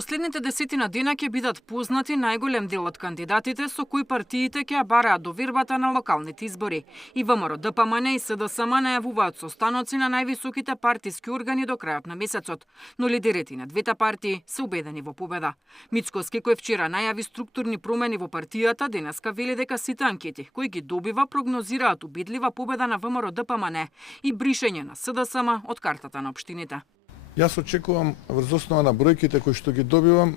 последните 10 дена ќе бидат познати најголем дел од кандидатите со кои партиите ќе ја бараат довербата на локалните избори. И ВМРО, ДПМН и СДСМ најавуваат состаноци на највисоките партиски органи до крајот на месецот, но лидерите на двете партии се убедени во победа. Мицкоски, кој вчера најави структурни промени во партијата, денеска вели дека сите анкети кои ги добива прогнозираат убедлива победа на ВМРО, ДПМН и бришење на СДСМ од картата на општините. Јас очекувам врз основа на бројките кои што ги добивам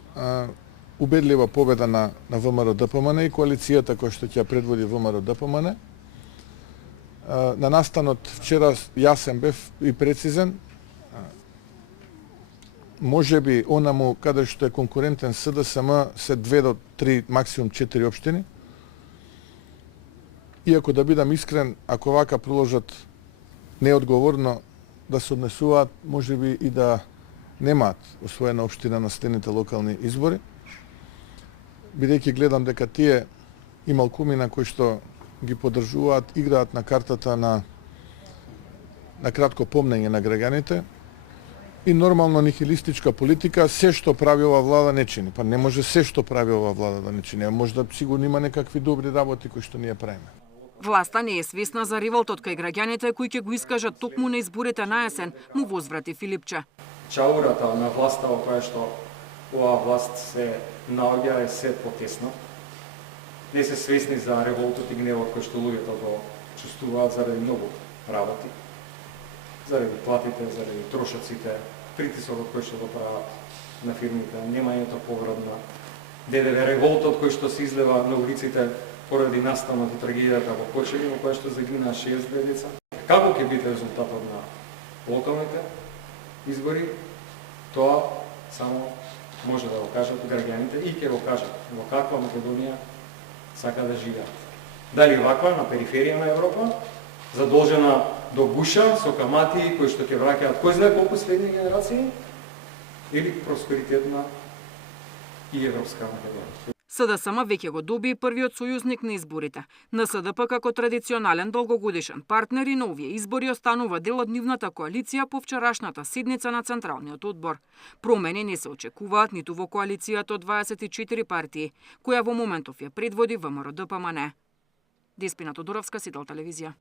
убедлива победа на ВМРО ДПМН и коалицијата која што ќе предводи ВМРО ДПМН. На настанот вчера јасен бев и прецизен. Можеби онаму каде што е конкурентен СДСМ се 2 до 3, максимум 4 општини. Иако да бидам искрен, ако вака продолжат неодговорно да се однесуваат, можеби и да немаат освоена општина на следните локални избори, бидејќи гледам дека тие и малкумина кои што ги поддржуваат, играат на картата на кратко помнење на граѓаните и нормално нихилистичка политика. Се што прави ова влада не чини. Па не може се што прави ова влада да не чини. Може да сигурно има некакви добри работи кои што ние правиме. Власта не е свесна за револтот кај граѓаните кои ќе го искажат токму на изборите на есен, му возврати Филипче. Чаурата на власта во која што оваа власт се наоѓа е се потесна. Не се свесни за револтот и гневот кој што луѓето го чувствуваат заради многу работи. Заради платите, заради трошоците, притисокот кој што го прават на фирмите, немањето поврат на ДДВ, револтот кој што се излева на улиците поради настанот и трагедијата во Кочеви, во која што загинаа 60 деца. Како ќе биде резултатот на локалните избори, тоа само може да го кажат граѓаните и ќе го кажат во каква Македонија сака да живеат. Дали ваква на периферија на Европа, задолжена до гуша со камати кои што ќе враќаат кој знае колку следни генерации, или просперитетна и европска Македонија. СДСМ веќе го доби првиот сојузник на изборите. НСДП како традиционален долгогодишен партнер и на овие избори останува дел од нивната коалиција по вчерашната седница на Централниот одбор. Промени не се очекуваат ниту во коалицијата од 24 партии, која во моментов ја предводи ВМРО ДПМН. Деспина Тодоровска, Сител телевизија.